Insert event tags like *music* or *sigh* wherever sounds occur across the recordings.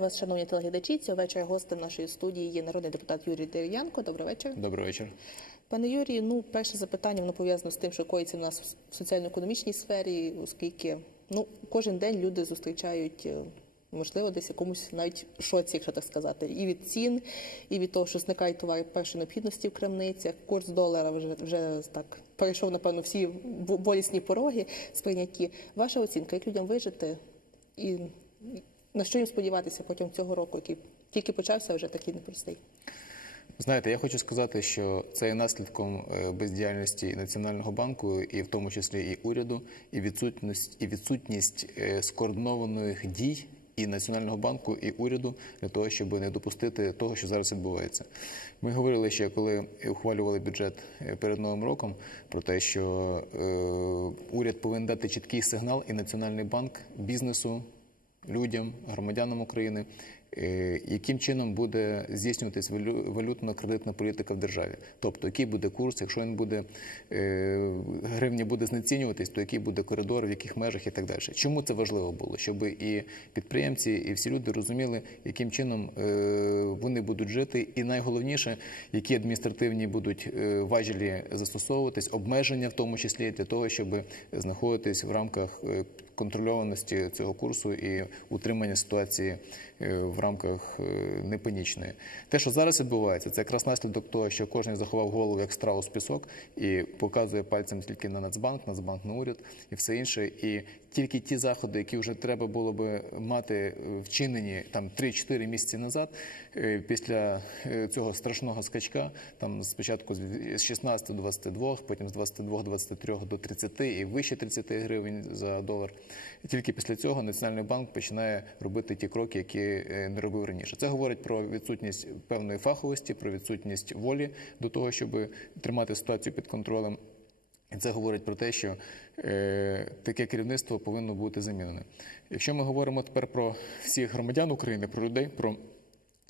Вітаю вас, шановні телеглядачі. Цього вечора гостем нашої студії є народний депутат Юрій Дерев'янко. Добрий вечір. Добрий вечір. Пане Юрію, ну перше запитання воно пов'язано з тим, що коїться в нас в соціально-економічній сфері, оскільки ну кожен день люди зустрічають. е, Можливо, десь якомусь навіть шоці, якщо так сказати, і від цін, і від того, що зникають товари першої необхідності в крамницях. Курс долара вже вже так перейшов, напевно, всі болісні пороги сприйняті. Ваша оцінка, як людям вижити, і на що їм сподіватися протягом цього року, який тільки почався, вже такий непростий. Знаєте, я хочу сказати, що це є наслідком е, бездіяльності Національного банку, і в тому числі і уряду, і відсутність і відсутність е, скоординованих дій і Національного банку, і уряду для того, щоб не допустити того, що зараз відбувається. Ми говорили ще, коли ухвалювали бюджет е, перед новим роком, про те, що уряд повинен дати чіткий сигнал, і Національний банк бізнесу, людям, громадянам України, е, яким чином буде здійснюватись валю- валютно-кредитна політика в державі. Тобто, який буде курс, якщо він буде е, гривня буде знецінюватись, то який буде коридор, в яких межах і так далі. Чому це важливо було? Щоб і підприємці, і всі люди розуміли, яким чином е, вони будуть жити, і найголовніше, які адміністративні будуть важелі застосовуватись, обмеження в тому числі для того, щоб знаходитись в рамках контрольованості цього курсу і утримання ситуації е, в рамках е, непанічної. Те, що зараз відбувається, це якраз наслідок того, що кожен заховав голову як страус пісок і показує пальцем тільки на Нацбанк, Нацбанк на уряд і все інше. І тільки ті заходи, які вже треба було би мати вчинені там 3-4 місяці назад, е, після е, цього страшного скачка, там спочатку з 16 до 22, потім з 22 23 до 30 і вище 30 гривень за долар. І тільки після цього Національний банк починає робити ті кроки, які е, не робив раніше. Це говорить про відсутність певної фаховості, про відсутність волі до того, щоб тримати ситуацію під контролем. І це говорить про те, що е, таке керівництво повинно бути замінене. Якщо ми говоримо тепер про всіх громадян України, про людей, про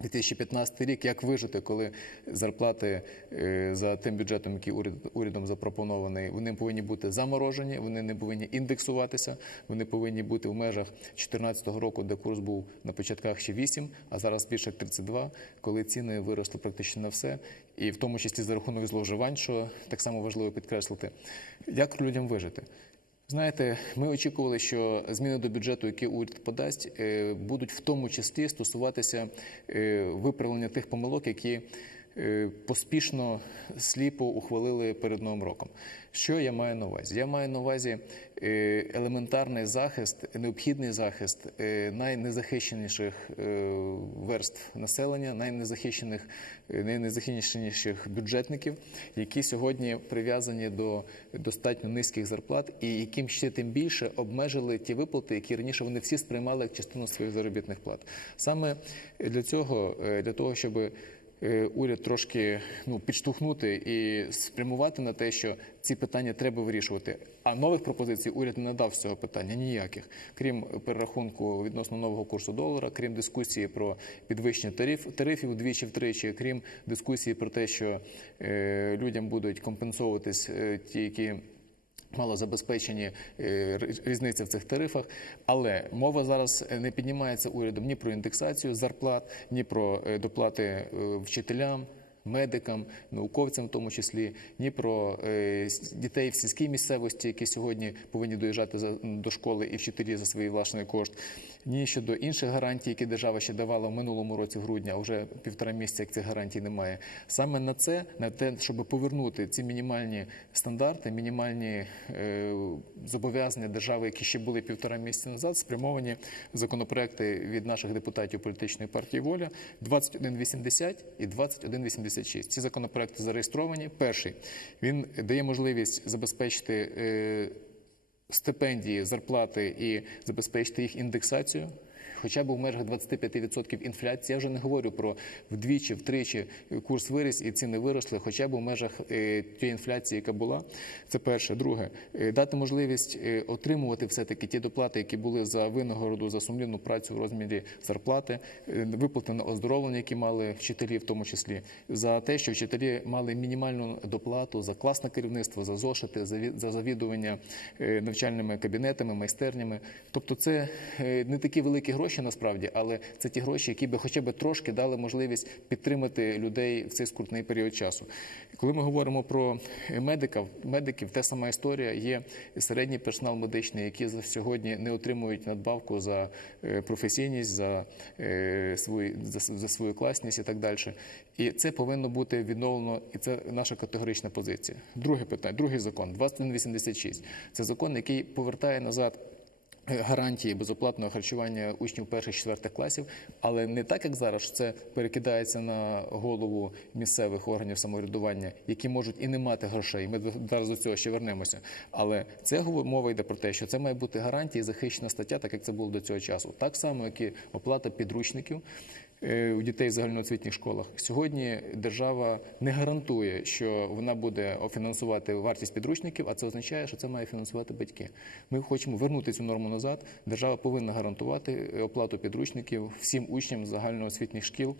2015 рік, як вижити, коли зарплати е, за тим бюджетом, який уряд, урядом запропонований, вони повинні бути заморожені, вони не повинні індексуватися, вони повинні бути в межах 2014 року, де курс був на початках ще 8, а зараз більше як 32, коли ціни виросли практично на все, і в тому числі за рахунок зловживань, що так само важливо підкреслити. Як людям вижити? Знаєте, ми очікували, що зміни до бюджету, які уряд подасть, е, будуть в тому числі стосуватися е, виправлення тих помилок, які поспішно сліпо ухвалили перед новим роком. Що я маю на увазі? Я маю на увазі е, елементарний захист, необхідний захист е, найнезахищеніших е, верств населення, найнезахищених, е, найнезахищеніших бюджетників, які сьогодні прив'язані до достатньо низьких зарплат, і яким ще тим більше обмежили ті виплати, які раніше вони всі сприймали як частину своїх заробітних плат. Саме для цього, е, для того, щоб е, уряд трошки ну, підштовхнути і спрямувати на те, що ці питання треба вирішувати. А нових пропозицій уряд не надав з цього питання ніяких, крім перерахунку відносно нового курсу долара, крім дискусії про підвищення тариф, тарифів вдвічі втричі, крім дискусії про те, що е, людям будуть компенсовуватись е, ті, які малозабезпечені е, р- різниця в цих тарифах, але мова зараз не піднімається урядом ні про індексацію зарплат, ні про е, доплати е, вчителям. Медикам, науковцям, в тому числі, ні про е, дітей в сільській місцевості, які сьогодні повинні доїжджати до школи і вчителі за свій власний кошт, ні щодо інших гарантій, які держава ще давала в минулому році в грудні, а вже півтора місяця, як цих гарантій немає. Саме на це, на те, щоб повернути ці мінімальні стандарти, мінімальні е, зобов'язання держави, які ще були півтора місяця назад, спрямовані законопроекти від наших депутатів політичної партії Воля 2180 і 2186. Ці законопроекти зареєстровані. Перший він дає можливість забезпечити. Е, стипендії, зарплати і забезпечити їх індексацію. Хоча б у межах 25% інфляції. Я вже не говорю про вдвічі, втричі курс виріс і ціни виросли, хоча б у межах е, тієї інфляції, яка була. Це перше. Друге, е, дати можливість е, отримувати все-таки ті доплати, які були за винагороду за сумлінну працю в розмірі зарплати, виплати на оздоровлення, які мали вчителі, в тому числі, за те, що вчителі мали мінімальну доплату за класне керівництво, за зошити, за завідування навчальними кабінетами, майстернями. Тобто, це не такі великі гроші. Гроші насправді, але це ті гроші, які би хоча б трошки дали можливість підтримати людей в цей скрутний період часу. Коли ми говоримо про медиків, медиків, та сама історія є середній персонал медичний, які сьогодні не отримують надбавку за е, професійність, за, е, свої, за, за свою класність і так далі. І це повинно бути відновлено, і це наша категорична позиція. Друге питання, другий закон 2186. Це закон, який повертає назад. Гарантії безоплатного харчування учнів перших четвертих класів, але не так, як зараз. Це перекидається на голову місцевих органів самоврядування, які можуть і не мати грошей. Ми зараз до цього ще вернемося. Але це мова йде про те, що це має бути гарантія і захищена стаття, так як це було до цього часу. Так само, як і оплата підручників у дітей в загальноосвітніх школах. Сьогодні держава не гарантує, що вона буде фінансувати вартість підручників, а це означає, що це має фінансувати батьки. Ми хочемо вернути цю норму назад. Держава повинна гарантувати е, оплату підручників всім учням загальноосвітніх шкіл,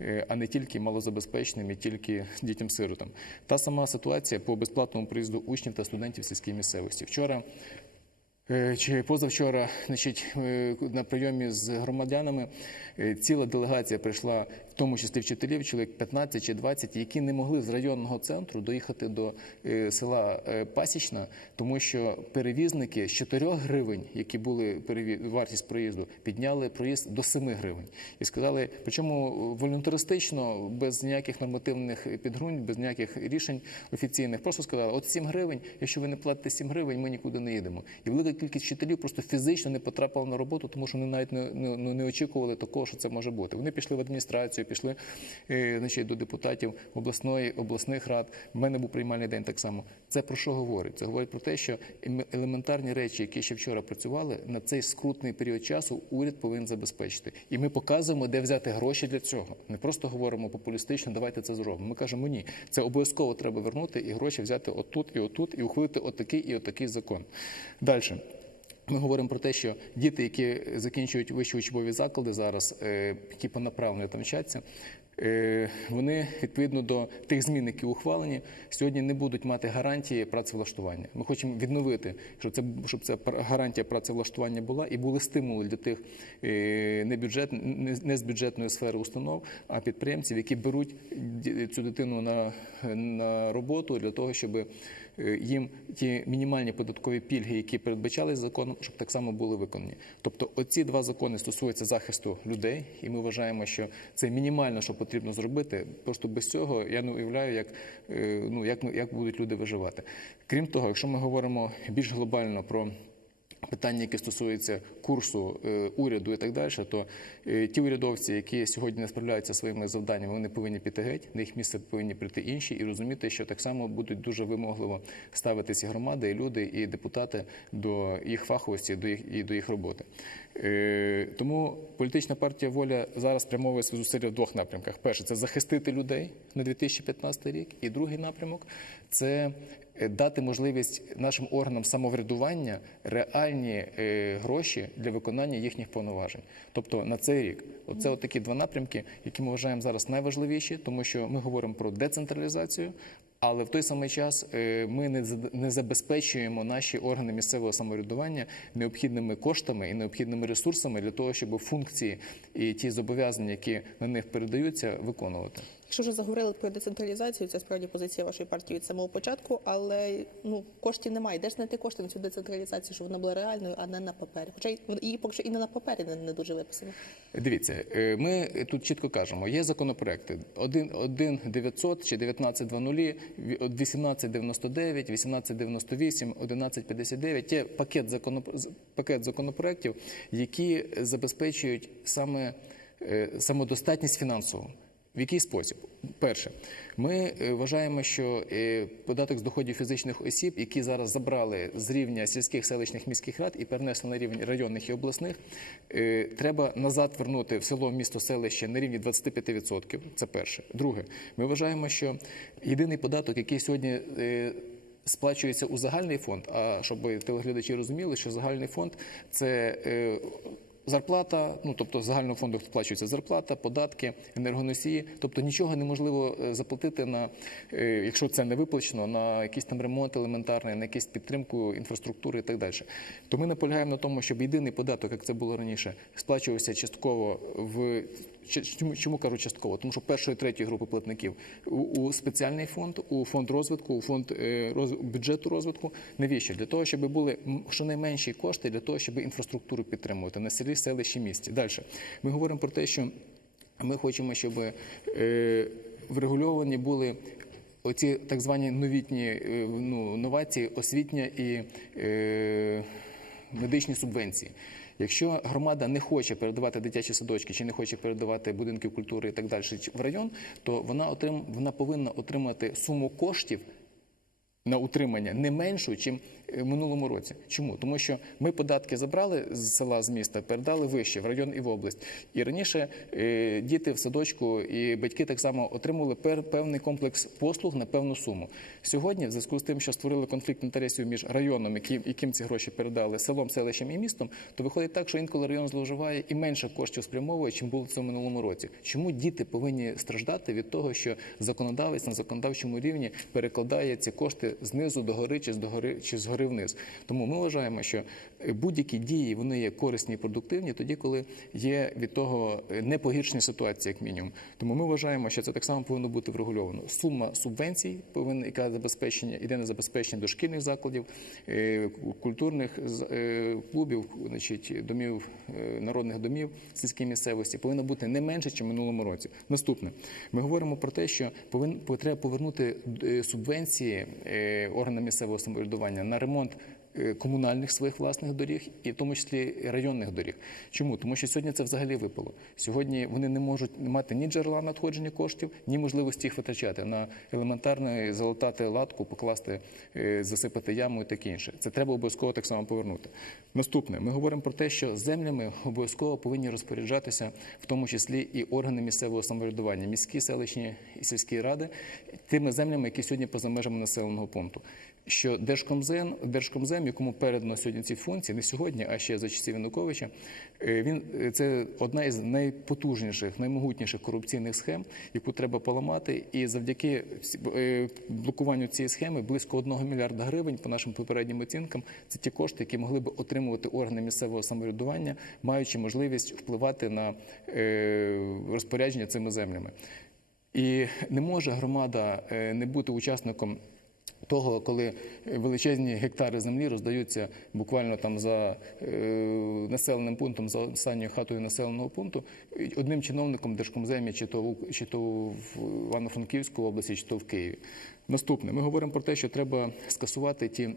е, а не тільки малозабезпеченим і тільки дітям-сиротам. Та сама ситуація по безплатному приїзду учнів та студентів сільській місцевості. Вчора Е, Чи позавчора, значить, е, на прийомі з громадянами е, ціла делегація прийшла, в тому числі вчителів, чоловік 15 чи 20, які не могли з районного центру доїхати до е, села е, Пасічна, тому що перевізники з 4 гривень, які були вартість проїзду, підняли проїзд до 7 гривень і сказали, причому волюнтаристично, без ніяких нормативних підґрунь, без ніяких рішень офіційних, просто сказали, от 7 гривень, якщо ви не платите 7 гривень, ми нікуди не їдемо. І велика кількість вчителів просто фізично не потрапила на роботу, тому що вони навіть не, не, ну, не очікували такого, що це може бути. Вони пішли в адміністрацію, пішли е, значить, до депутатів обласної, обласних рад. У мене був приймальний день так само. Це про що говорить? Це говорить про те, що ем- елементарні речі, які ще вчора працювали, на цей скрутний період часу уряд повинен забезпечити. І ми показуємо, де взяти гроші для цього. Не просто говоримо популістично, давайте це зробимо. Ми кажемо, ні, це обов'язково треба вернути і гроші взяти отут і отут, і ухвалити отакий і отакий закон. Далі. Ми говоримо про те, що діти, які закінчують вищі учбові заклади зараз, е, які по направленню там вчаться, е, вони відповідно до тих змін, які ухвалені, сьогодні не будуть мати гарантії працевлаштування. Ми хочемо відновити, щоб це щоб пр- гарантія працевлаштування була і були стимули для тих е, не бюджет, не, з бюджетної сфери установ, а підприємців, які беруть цю дитину на, на роботу для того, щоб е, їм ті мінімальні податкові пільги, які передбачались законом, щоб так само були виконані. Тобто, оці два закони стосуються захисту людей, і ми вважаємо, що це мінімально, що потрібно зробити. Просто без цього я не уявляю, як, е, ну, як, як будуть люди виживати. Крім того, якщо ми говоримо більш глобально про питання, які стосуються курсу е, уряду і так далі, то е, ті урядовці, які сьогодні не справляються своїми завданнями, вони повинні піти геть, на їх місце повинні прийти інші і розуміти, що так само будуть дуже вимогливо ставитися громади, і люди, і депутати до їх фаховості, до їх і до їх роботи. Е, Тому політична партія воля зараз спрямовує свої зусилля в двох напрямках: перше це захистити людей на 2015 рік, і другий напрямок це дати можливість нашим органам самоврядування реальні е, гроші для виконання їхніх повноважень. Тобто на цей рік, оце от такі два напрямки, які ми вважаємо зараз найважливіші, тому що ми говоримо про децентралізацію. Але в той самий час е, ми не забезпечуємо наші органи місцевого самоврядування необхідними коштами і необхідними ресурсами для того, щоб функції і ті зобов'язання, які на них передаються, виконувати. Якщо вже заговорили про децентралізацію, це справді позиція вашої партії від самого початку, але ну коштів немає. Де ж знайти кошти на цю децентралізацію, щоб вона була реальною, а не на папері? Хоча й- її поки що і не на папері не, дуже виписано. Дивіться, е, ми тут чітко кажемо, є законопроекти 1, 1 900 чи 1900, 1899, 1898, 1159. Є пакет, пакет законопроектів, які забезпечують саме е, самодостатність фінансову. В який спосіб? Перше, ми е, вважаємо, що е, податок з доходів фізичних осіб, які зараз забрали з рівня сільських селищних міських рад і перенесли на рівень районних і обласних, е, треба назад вернути в село, місто, селище на рівні 25%. Це перше. Друге, ми вважаємо, що єдиний податок, який сьогодні сплачується у загальний фонд, а щоб телеглядачі розуміли, що загальний фонд це. Зарплата, ну тобто загального фонду сплачується зарплата, податки, енергоносії. Тобто нічого неможливо е, заплатити на, е, якщо це не виплачено, на якийсь там ремонт елементарний, на якісь підтримку інфраструктури і так далі. То ми наполягаємо на тому, щоб єдиний податок, як це було раніше, сплачувався частково в Чому, чому кажу частково? Тому що першої третьої групи платників у, у спеціальний фонд, у фонд розвитку, у фонд е, роз, бюджету розвитку. Навіщо? Для того, щоб були щонайменші кошти для того, щоб інфраструктуру підтримувати на селі, селищі, місті. Далі ми говоримо про те, що ми хочемо, щоб е, врегульовані були. Оці так звані новітні е, ну, новації, освітня і е, медичні субвенції. Якщо громада не хоче передавати дитячі садочки чи не хоче передавати будинки культури і так далі в район, то вона отрим, вона повинна отримати суму коштів на утримання не меншу, чим минулому році. Чому? Тому що ми податки забрали з села з міста, передали вище в район і в область. І раніше е, діти в садочку і батьки так само отримували певний комплекс послуг на певну суму. Сьогодні, в зв'язку з тим, що створили конфлікт інтересів між районом, яким, яким ці гроші передали, селом, селищем і містом, то виходить так, що інколи район зловживає і менше коштів спрямовує, чим було це в минулому році. Чому діти повинні страждати від того, що законодавець на законодавчому рівні перекладає ці кошти знизу до гори чи з до гори чи згори вниз? Тому ми вважаємо, що будь-які дії вони є корисні і продуктивні тоді, коли є від того е, не погіршення ситуації, як мінімум. Тому ми вважаємо, що це так само повинно бути врегульовано. Сума субвенцій повинна яка забезпечення іде на забезпечення дошкільних закладів, е, культурних е, клубів, значить домів е, народних домів сільській місцевості повинна бути не менше, ніж в минулому році. Наступне, ми говоримо про те, що повин треба повернути е, субвенції е, органам місцевого самоврядування на ремонт е, комунальних своїх власних доріг, і в тому числі районних доріг. Чому? Тому що сьогодні це взагалі випало. Сьогодні вони не можуть мати ні джерела надходження коштів, ні можливості їх витрачати на елементарне залатати латку, покласти, е, засипати яму і таке інше. Це треба обов'язково так само повернути. Наступне, ми говоримо про те, що землями обов'язково повинні розпоряджатися, в тому числі і органи місцевого самоврядування, міські, селищні і сільські ради, тими землями, які сьогодні поза межами населеного пункту. Що Держкомзем, Держкомзем, якому передано сьогодні ці функції, не сьогодні, а ще за часів Януковича, е, він е, це одна із найпотужніших, наймогутніших корупційних схем, яку треба поламати. І завдяки е, блокуванню цієї схеми близько 1 мільярда гривень, по нашим попереднім оцінкам, це ті кошти, які могли би отримувати органи місцевого самоврядування, маючи можливість впливати на розпорядження цими землями. І не може громада не бути учасником того, коли величезні гектари землі роздаються буквально там за е, населеним пунктом, за останньою хатою населеного пункту, одним чиновником Держкомземі, чи то, чи то в Івано-Франківську області, чи то в Києві. Наступне, ми говоримо про те, що треба скасувати ті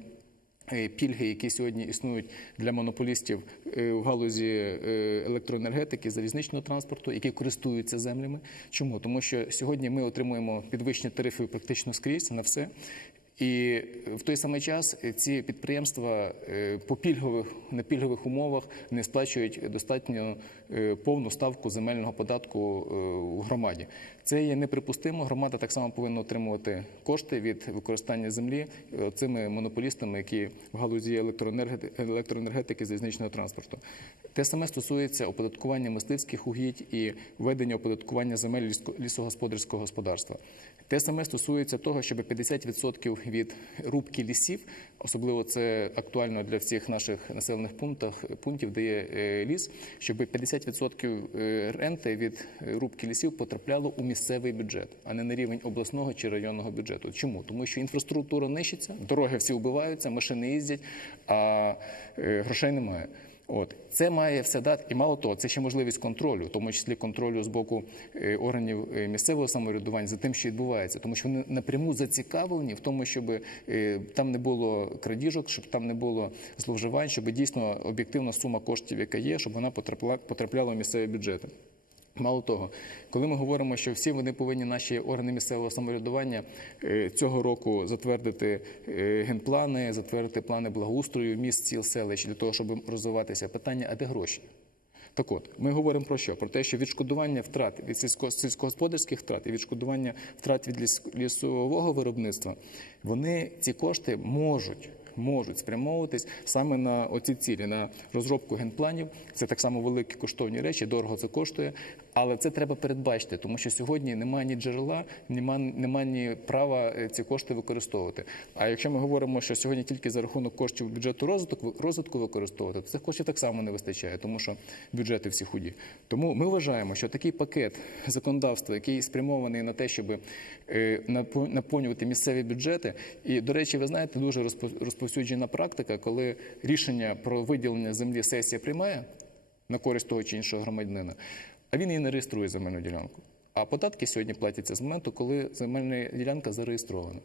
е, пільги, які сьогодні існують для монополістів е, в галузі електроенергетики, залізничного транспорту, які користуються землями. Чому? Тому що сьогодні ми отримуємо підвищення тарифів практично скрізь на все. І в той самий час ці підприємства е, по пільгових на пільгових умовах не сплачують достатньо е, повну ставку земельного податку е, у громаді. Це є неприпустимо. Громада так само повинна отримувати кошти від використання землі е, цими монополістами, які в галузі електроенергетики, залізничного транспорту. Те саме стосується оподаткування мисливських угідь і введення оподаткування земель лісогосподарського господарства. Те саме стосується того, щоб 50% від рубки лісів, особливо це актуально для всіх наших населених пунктах, пунктів, де є е, ліс, щоб 50% е, ренти від рубки лісів потрапляло у місцевий бюджет, а не на рівень обласного чи районного бюджету. Чому? Тому що інфраструктура нищиться, дороги всі вбиваються, машини їздять, а е, грошей немає. От це має все дати, і мало того, це ще можливість контролю, в тому числі контролю з боку е, органів е, місцевого самоврядування за тим, що відбувається, тому що вони напряму зацікавлені в тому, щоб е, там не було крадіжок, щоб там не було зловживань, щоб дійсно об'єктивна сума коштів, яка є, щоб вона потрапляла в місцеві бюджети. Мало того, коли ми говоримо, що всі вони повинні наші органи місцевого самоврядування е, цього року затвердити е, генплани, затвердити плани благоустрою міст, сіл, селищ для того, щоб розвиватися, питання, а де гроші? Так от, ми говоримо про що? Про те, що відшкодування втрат від сільсько- сільськогосподарських втрат і відшкодування втрат від ліс- лісового виробництва, вони ці кошти можуть, можуть спрямовуватись саме на оці цілі, на розробку генпланів. Це так само великі коштовні речі, дорого це коштує. Але це треба передбачити, тому що сьогодні немає ні джерела, немає, немає ні права е, ці кошти використовувати. А якщо ми говоримо, що сьогодні тільки за рахунок коштів бюджету розвитку, розвитку використовувати, то цих коштів так само не вистачає, тому що бюджети всі худі. Тому ми вважаємо, що такий пакет законодавства, який спрямований на те, щоб е, наповнювати місцеві бюджети, і до речі, ви знаєте, дуже розпо- розповсюджена практика, коли рішення про виділення землі сесія приймає на користь того чи іншого громадянина, а він її не реєструє земельну ділянку. А податки сьогодні платяться з моменту, коли земельна ділянка зареєстрована.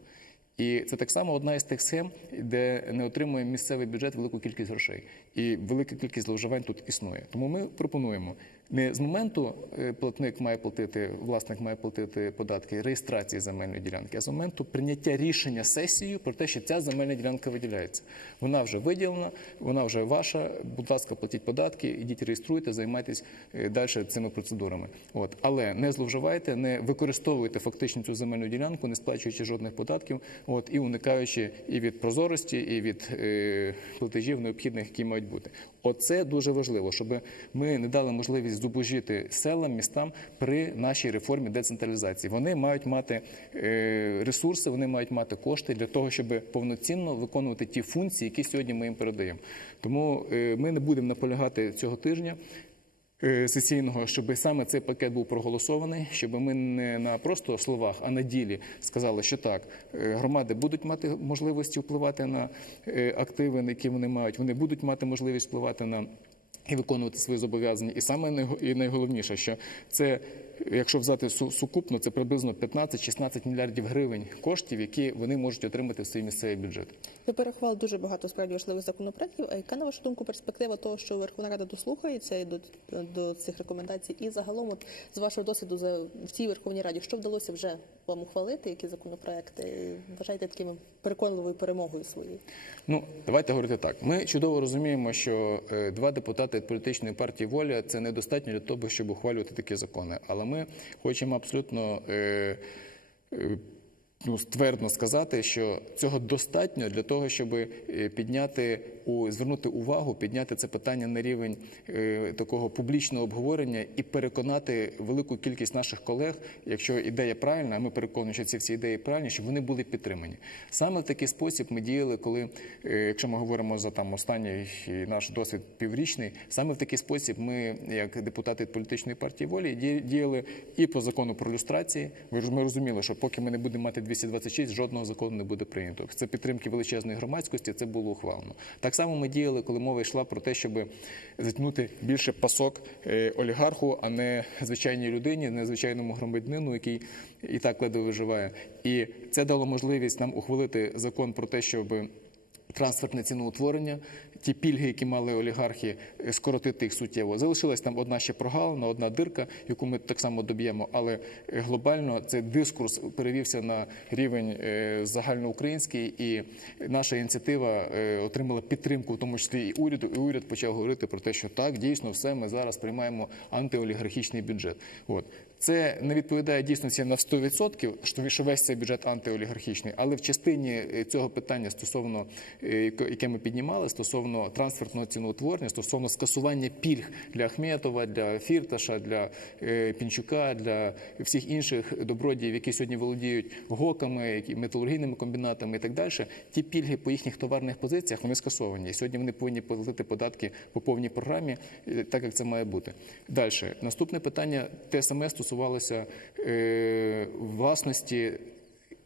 І це так само одна із тих схем, де не отримує місцевий бюджет велику кількість грошей. І велика кількість зловживань тут існує. Тому ми пропонуємо не з моменту е, платник має платити, власник має платити податки реєстрації земельної ділянки, а з моменту прийняття рішення сесією про те, що ця земельна ділянка виділяється. Вона вже виділена, вона вже ваша. Будь ласка, платіть податки, ідіть реєструйте, займайтесь е, далі цими процедурами. От але не зловживайте, не використовуйте фактично цю земельну ділянку, не сплачуючи жодних податків, от і уникаючи і від прозорості, і від е, платежів необхідних, які мають бути. Оце дуже важливо, щоб ми не дали можливість зубожити селам, містам при нашій реформі децентралізації. Вони мають мати е, ресурси, вони мають мати кошти для того, щоб повноцінно виконувати ті функції, які сьогодні ми їм передаємо. Тому е, ми не будемо наполягати цього тижня. Е, Сесійного, щоб саме цей пакет був проголосований, щоб ми не на просто словах, а на ділі сказали, що так, е, громади будуть мати можливості впливати на активи, активи, які вони мають. Вони будуть мати можливість впливати на і виконувати свої зобов'язання. І саме і найголовніше, що це, якщо взяти су- сукупно, це приблизно 15-16 мільярдів гривень коштів, які вони можуть отримати в свій місцевий бюджет. Ви перехвали дуже багато справді важливих законопроєктів. А яка на вашу думку перспектива того, що Верховна Рада дослухається і до, до цих рекомендацій? І загалом, от з вашого досвіду, за в цій Верховній Раді, що вдалося вже вам ухвалити? Які законопроекти вважаєте такими переконливою перемогою своєю? Ну, давайте говорити так. Ми чудово розуміємо, що е, два депутати від політичної партії воля це недостатньо для того, щоб ухвалювати такі закони. Але ми хочемо абсолютно. Е, е, Ну, ствердно сказати, що цього достатньо для того, щоб е, підняти звернути увагу, підняти це питання на рівень е, такого публічного обговорення і переконати велику кількість наших колег, якщо ідея правильна, а ми переконуємо, що ці всі ідеї правильні, щоб вони були підтримані. Саме в такий спосіб ми діяли, коли, е, якщо ми говоримо за там останній наш досвід піврічний, саме в такий спосіб ми, як депутати політичної партії волі, ді- діяли і по закону про люстрації. Ми розуміли, що поки ми не будемо мати 226, жодного закону не буде прийнято. Це підтримки величезної громадськості, це було ухвалено. Так само ми діяли, коли мова йшла про те, щоб затягнути більше пасок е, олігарху, а не звичайній людині, не звичайному громадянину, який і так ледве виживає. І це дало можливість нам ухвалити закон про те, щоб трансфертне ціноутворення, ті пільги, які мали олігархи, е, скоротити їх суттєво. Залишилась там одна ще прогалина, одна дирка, яку ми так само доб'ємо. Але е, глобально цей дискурс перевівся на рівень е, загальноукраїнський, і наша ініціатива отримала підтримку, в тому числі і уряду. І уряд почав говорити про те, що так дійсно все ми зараз приймаємо антиолігархічний бюджет. Це не відповідає дійсності на 100%, що весь цей бюджет антиолігархічний, але в частині е, цього питання стосовно е, яке ми піднімали, стосовно трансфертного ціноутворення, стосовно скасування пільг для Ахметова, для Фірташа, для е, Пінчука, для всіх інших добродіїв, які сьогодні володіють гоками, металургійними комбінатами і так далі. Ті пільги по їхніх товарних позиціях вони скасовані. Сьогодні вони повинні платити податки по повній програмі, так як це має бути. Далі наступне питання те саме стосувалося е, власності.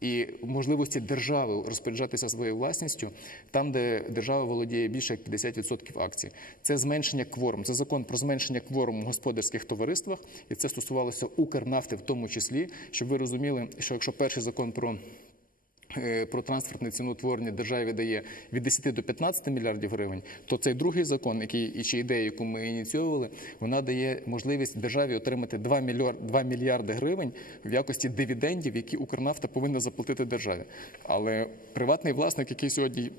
І можливості держави розпоряджатися своєю власністю там, де держава володіє більше як 50% акцій. Це зменшення кворум. Це закон про зменшення кворуму в господарських товариствах, і це стосувалося Укрнафти в тому числі, щоб ви розуміли, що якщо перший закон про про трансфертне ціноутворення державі дає від 10 до 15 мільярдів гривень, то цей другий закон, який і чи ідея, яку ми ініціювали, вона дає можливість державі отримати 2 мільярди, 2 мільярди гривень в якості дивідендів, які Укрнафта повинна заплатити державі. Але приватний власник, який сьогодні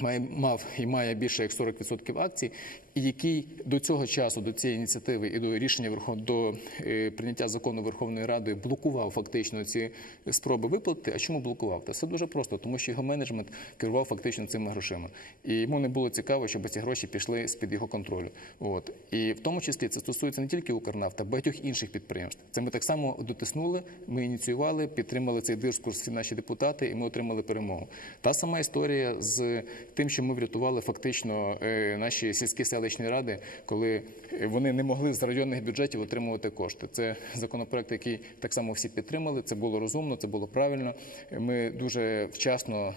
має мав і має більше як 40% акцій, і який до цього часу, до цієї ініціативи і до рішення Верхов... до е, прийняття закону Верховною Радою блокував фактично ці спроби виплати. А чому блокував? Та все дуже просто, тому що його менеджмент керував фактично цими грошима, і йому не було цікаво, щоб ці гроші пішли з під його контролю. От і в тому числі це стосується не тільки Укрнафта, а багатьох інших підприємств. Це ми так само дотиснули. Ми ініціювали, підтримали цей дискурс всі наші депутати, і ми отримали перемогу. Та сама історія з тим, що ми врятували фактично е, наші сільські селищні ради, коли е, вони не могли з районних бюджетів отримувати кошти. Це законопроект, який так само всі підтримали. Це було розумно, це було правильно. Ми дуже вчасно.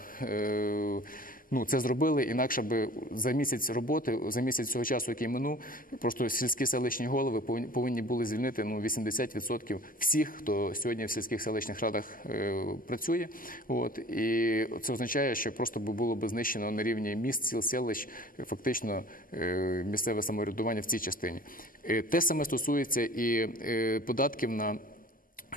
Ну, це зробили інакше би за місяць роботи, за місяць цього часу, який минув, просто сільські селищні голови повинні, були звільнити ну 80% всіх, хто сьогодні в сільських селищних радах е, працює. От і це означає, що просто би було б знищено на рівні міст, сіл, селищ, фактично е, місцеве самоврядування в цій частині. Е, те саме стосується і е, податків на.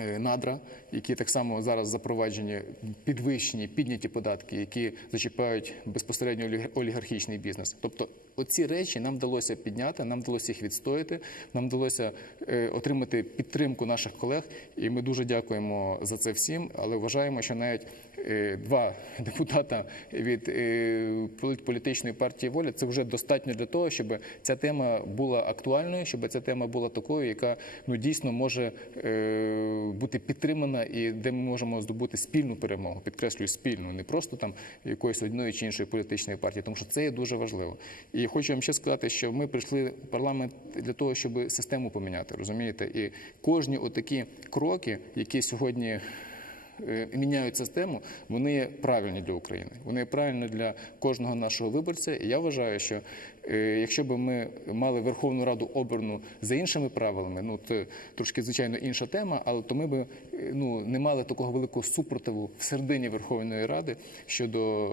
Е, надра, які так само зараз запроваджені, підвищені, підняті податки, які зачіпають безпосередньо оліг- олігархічний бізнес. Тобто, оці речі нам вдалося підняти, нам вдалося їх відстояти, нам вдалося е, отримати підтримку наших колег, і ми дуже дякуємо за це всім. Але вважаємо, що навіть е, два *laughs* депутата від е, політичної партії воля це вже достатньо для того, щоб ця тема була актуальною, щоб ця тема була такою, яка ну дійсно може бути підтримана і де ми можемо здобути спільну перемогу. Підкреслюю спільну, не просто там якоїсь одної чи іншої політичної партії, тому що це є дуже важливо. І хочу вам ще сказати, що ми прийшли в парламент для того, щоб систему поміняти, розумієте? І кожні отакі кроки, які сьогодні міняють систему, вони є правильні для України. Вони є правильні для кожного нашого виборця. І я вважаю, що е, якщо б ми мали Верховну Раду обрану за іншими правилами, ну це трошки звичайно інша тема, але то ми б е, ну не мали такого великого супротиву всередині Верховної Ради щодо,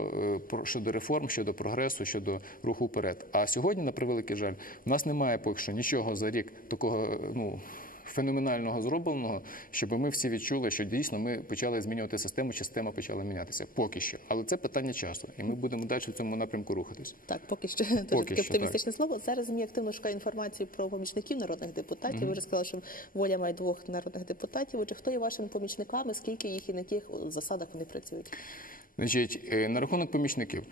е, щодо реформ, щодо прогресу, щодо руху вперед. А сьогодні, на превеликий жаль, в нас немає поки що нічого за рік такого е, ну. Феноменального зробленого, щоб ми всі відчули, що дійсно ми почали змінювати систему, чи система почала мінятися. Поки що, але це питання часу, і ми будемо далі в цьому напрямку рухатись. Так, поки що дуже оптимістичне слово. Зараз ЗМІ активно шукає інформацію про помічників народних депутатів. Ви вже сказали, що воля має двох народних депутатів. Отже, хто є вашими помічниками? Скільки їх і на яких засадах вони працюють? Значить, е, на рахунок помічників.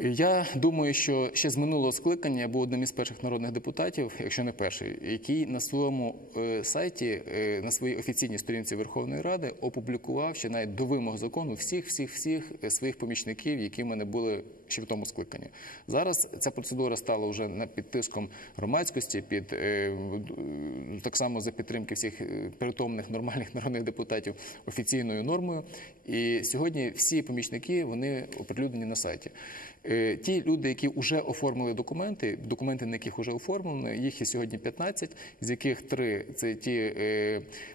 Я думаю, що ще з минулого скликання я був одним із перших народних депутатів, якщо не перший, який на своєму е, сайті, е, на своїй офіційній сторінці Верховної Ради опублікував ще навіть до вимог закону всіх, всіх, всіх е, своїх помічників, які в мене були ще в тому скликанні. Зараз ця процедура стала вже на під тиском громадськості, під е, так само за підтримки всіх е, притомних нормальних народних депутатів офіційною нормою. І сьогодні всі помічники вони оприлюднені на сайті. Е, Ті люди, які вже оформили документи, документи, на яких вже оформлено, їх є сьогодні 15, з яких три це ті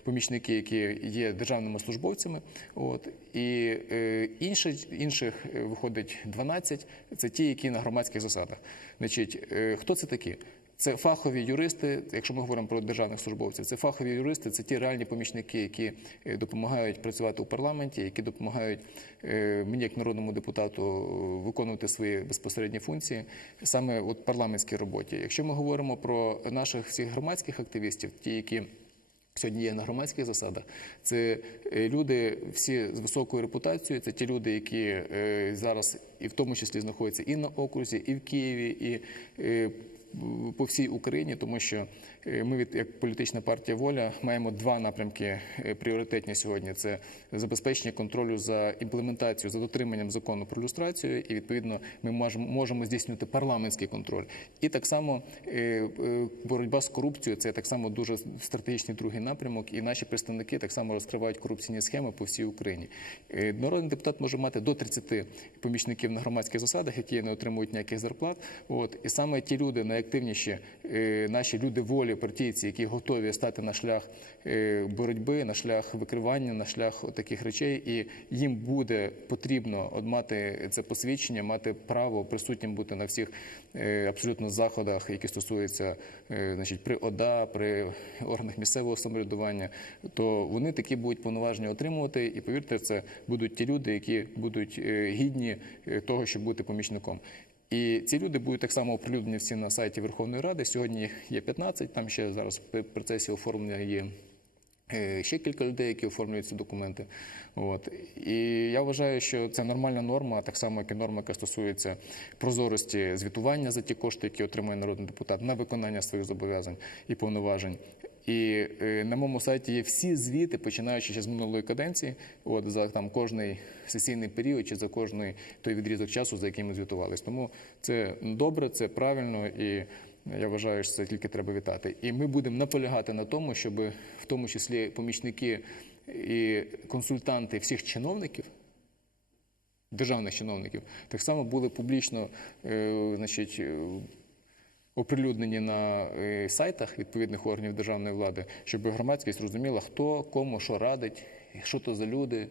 помічники, які є державними службовцями. І інших виходить 12, це ті, які на громадських засадах. Значить, е, хто це такі? Це фахові юристи, якщо ми говоримо про державних службовців, це фахові юристи, це ті реальні помічники, які е, допомагають працювати у парламенті, які допомагають е, мені, як народному депутату, виконувати свої безпосередні функції саме от парламентській роботі. Якщо ми говоримо про наших всіх громадських активістів, ті, які Сьогодні є на громадських засадах. Це е, люди всі з високою репутацією. Це ті люди, які е, зараз і в тому числі знаходяться і на окрузі, і в Києві, і е, по всій Україні, тому що ми від як політична партія воля маємо два напрямки е, пріоритетні сьогодні: це забезпечення контролю за імплементацією, за дотриманням закону про люстрацію, і відповідно ми можемо, здійснювати парламентський контроль. І так само е, е, боротьба з корупцією це так само дуже стратегічний другий напрямок. І наші представники так само розкривають корупційні схеми по всій Україні. Е, Народний депутат може мати до 30 помічників на громадських засадах, які не отримують ніяких зарплат. От і саме ті люди найактивніші, е, наші люди волі, партійці, які готові стати на шлях е, боротьби, на шлях викривання, на шлях таких речей, і їм буде потрібно от мати це посвідчення, мати право присутнім бути на всіх е, абсолютно заходах, які стосуються е, значить, при ОДА, при органах місцевого самоврядування, то вони такі будуть повноваження отримувати. І повірте, це будуть ті люди, які будуть гідні того, щоб бути помічником. І ці люди будуть так само оприлюднені всі на сайті Верховної Ради. Сьогодні є 15, там ще зараз в процесі оформлення є е, ще кілька людей, які оформлюють ці документи. От. І я вважаю, що це нормальна норма, так само, як і норма, яка стосується прозорості звітування за ті кошти, які отримує народний депутат на виконання своїх зобов'язань і повноважень. І е, на моєму сайті є всі звіти, починаючи ще з минулої каденції, от за там кожний сесійний період чи за кожний той відрізок часу, за яким ми звітувалися. Тому це добре, це правильно і. Я вважаю, що це тільки треба вітати. І ми будемо наполягати на тому, щоб в тому числі помічники і консультанти всіх чиновників, державних чиновників, так само були публічно е, значить, оприлюднені на е, сайтах відповідних органів державної влади, щоб громадськість розуміла, хто кому що радить, що то за люди,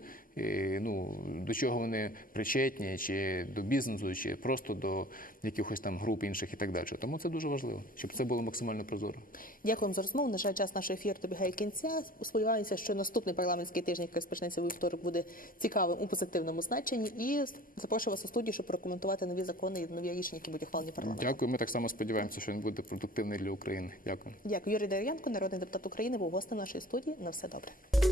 ну, до чого вони причетні, чи до бізнесу, чи просто до якихось там груп інших і так далі. Тому це дуже важливо, щоб це було максимально прозоро. Дякую вам за розмову. На жаль, час нашого ефіру добігає кінця. Сподіваємося, що наступний парламентський тиждень, який розпочнеться у вівторок, буде цікавим у позитивному значенні. І запрошую вас у студію, щоб прокоментувати нові закони і нові рішення, які будуть ухвалені парламентом. Дякую. Ми так само сподіваємося, що він буде продуктивний для України. Дякую. Дякую. Юрій Дерев'янко, народний депутат України, був гостем нашої студії. На все добре.